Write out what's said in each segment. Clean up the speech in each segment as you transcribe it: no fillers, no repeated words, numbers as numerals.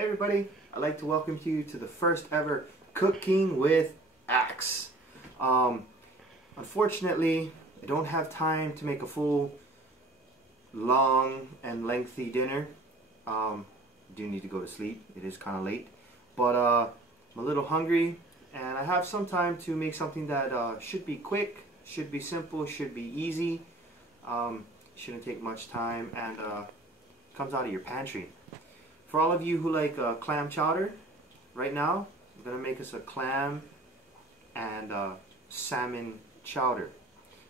Hey everybody, I'd like to welcome you to the first ever Cooking with Axe. Unfortunately, I don't have time to make a full, long and lengthy dinner. I do need to go to sleep. It is kind of late. But I'm a little hungry and I have some time to make something that should be quick, should be simple, should be easy. Shouldn't take much time and comes out of your pantry. For all of you who like clam chowder, right now I'm going to make us a clam and salmon chowder.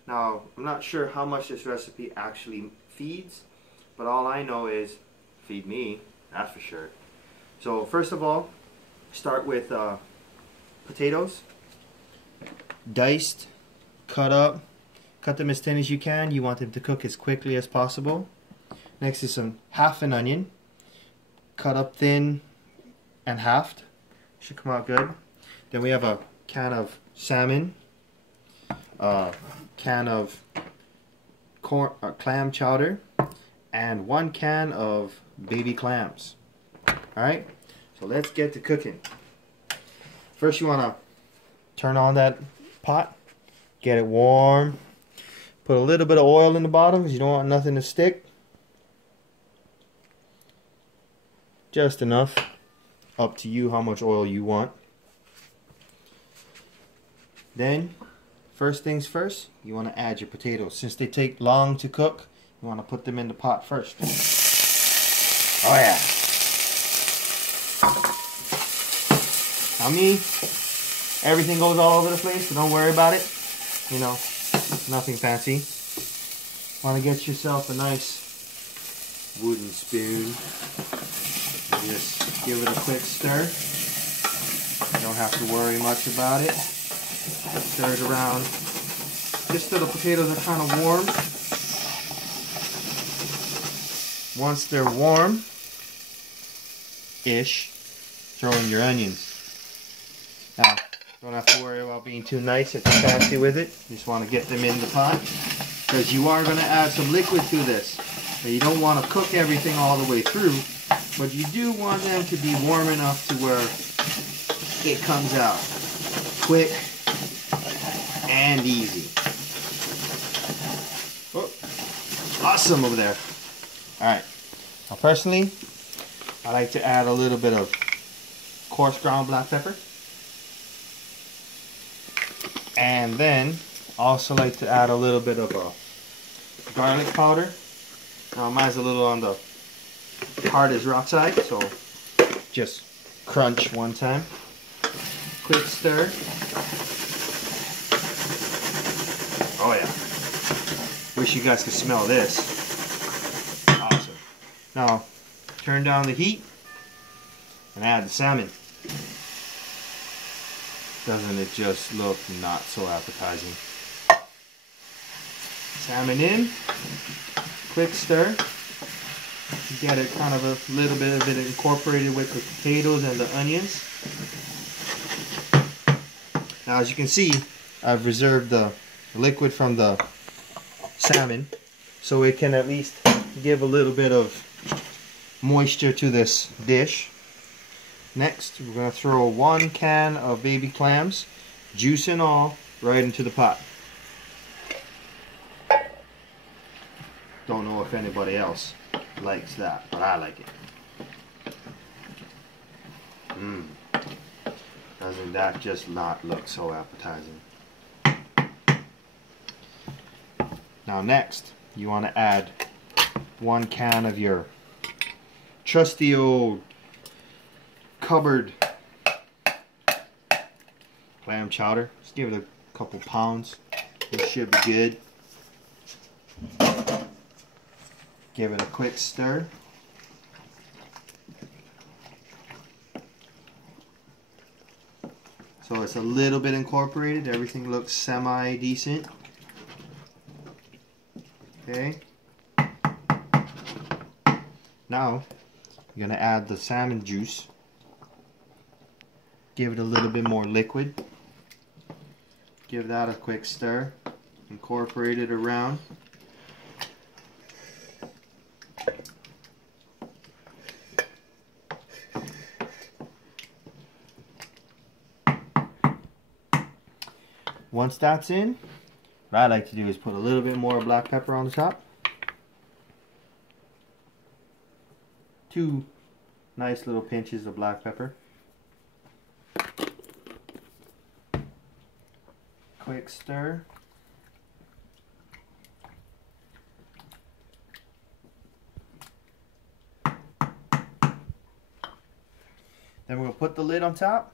Now, I'm not sure how much this recipe actually feeds, but all I know is feed me, that's for sure. So first of all, start with potatoes, diced, cut up, cut them as thin as you can. You want them to cook as quickly as possible. Next is half an onion, cut up thin and halved. Should come out good. Then we have a can of salmon, a can of clam chowder, and 1 can of baby clams. Alright, so let's get to cooking. First you want to turn on that pot, get it warm, put a little bit of oil in the bottom because you don't want nothing to stick. Just enough. Up to you how much oil you want. Then, first things first, you want to add your potatoes. Since they take long to cook, you want to put them in the pot first. Oh yeah. Now me, everything goes all over the place, so don't worry about it. You know, nothing fancy. Want to get yourself a nice wooden spoon. Just give it a quick stir. You don't have to worry much about it. Stir it around just till the potatoes are kind of warm. Once they're warm-ish, throw in your onions. Now, don't have to worry about being too nice or too fancy with it. You just want to get them in the pot because you are going to add some liquid to this. Now, you don't want to cook everything all the way through, but you do want them to be warm enough to where it comes out quick and easy. Oh, awesome over there. Alright, now personally, I like to add a little bit of coarse ground black pepper. And then, also like to add a little bit of garlic powder. Now mine's a little on the hard as rock side, so just crunch one time. Quick stir. Oh yeah. Wish you guys could smell this. Awesome. Now, turn down the heat and add the salmon. Doesn't it just look not so appetizing? Salmon in. Quick stir. Get it kind of a little bit of it incorporated with the potatoes and the onions. Now as you can see, I've reserved the liquid from the salmon so it can at least give a little bit of moisture to this dish. Next, we're going to throw 1 can of baby clams, juice and all, right into the pot. Don't know if anybody else likes that, but I like it. Doesn't that just not look so appetizing? Now next, you want to add 1 can of your trusty old cupboard clam chowder. Just give it a couple pounds. It should be good. Give it a quick stir. So it's a little bit incorporated. Everything looks semi-decent. Okay. Now, you're going to add the salmon juice. Give it a little bit more liquid. Give that a quick stir. Incorporate it around. Once that's in, what I like to do is put a little bit more black pepper on the top. 2 nice little pinches of black pepper. Quick stir. Then we're going to put the lid on top.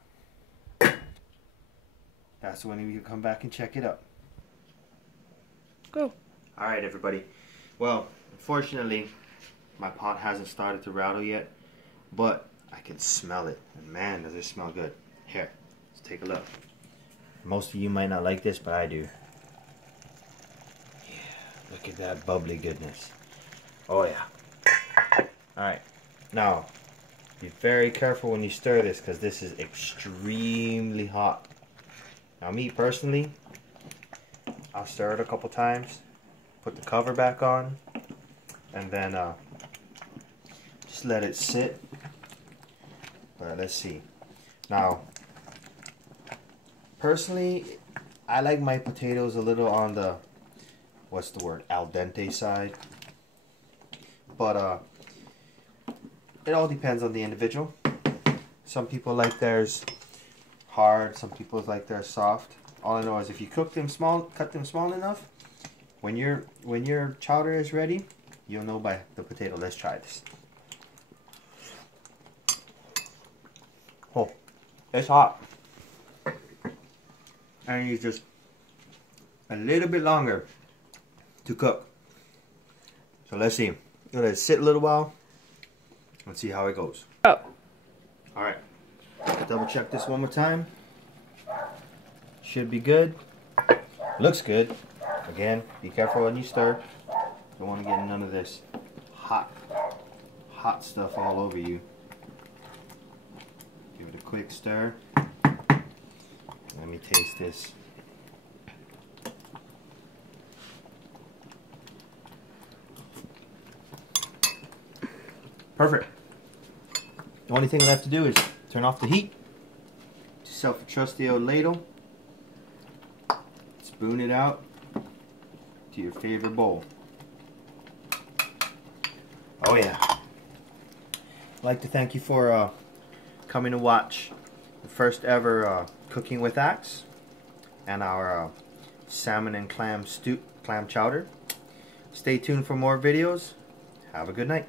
That's when we can come back and check it out. Go. Alright everybody. Well, unfortunately, my pot hasn't started to rattle yet, but I can smell it. And man, does it smell good. Here, let's take a look. Most of you might not like this, but I do. Yeah, look at that bubbly goodness. Oh yeah. Alright, now, be very careful when you stir this because this is extremely hot. Now me personally, I'll stir it a couple times, put the cover back on, and then just let it sit. But let's see. Now, personally, I like my potatoes a little on the, what's the word, al dente side. But it all depends on the individual. Some people like theirs hard, some people like theirs soft. All I know is if you cook them small, cut them small enough, when your chowder is ready, you'll know by the potato. Let's try this. Oh, it's hot. And it's just a little bit longer to cook. So let's see. Let it sit a little while. Let's see how it goes. Oh. Alright. Double check this one more time. Should be good. Looks good. Again, be careful when you stir. Don't want to get none of this hot stuff all over you. Give it a quick stir. Let me taste this. Perfect. The only thing left to do is turn off the heat. Yourself a trusty old ladle. Spoon it out to your favorite bowl. Oh yeah. I'd like to thank you for coming to watch the first ever Cooking with Axe and our salmon and clam chowder. Stay tuned for more videos. Have a good night.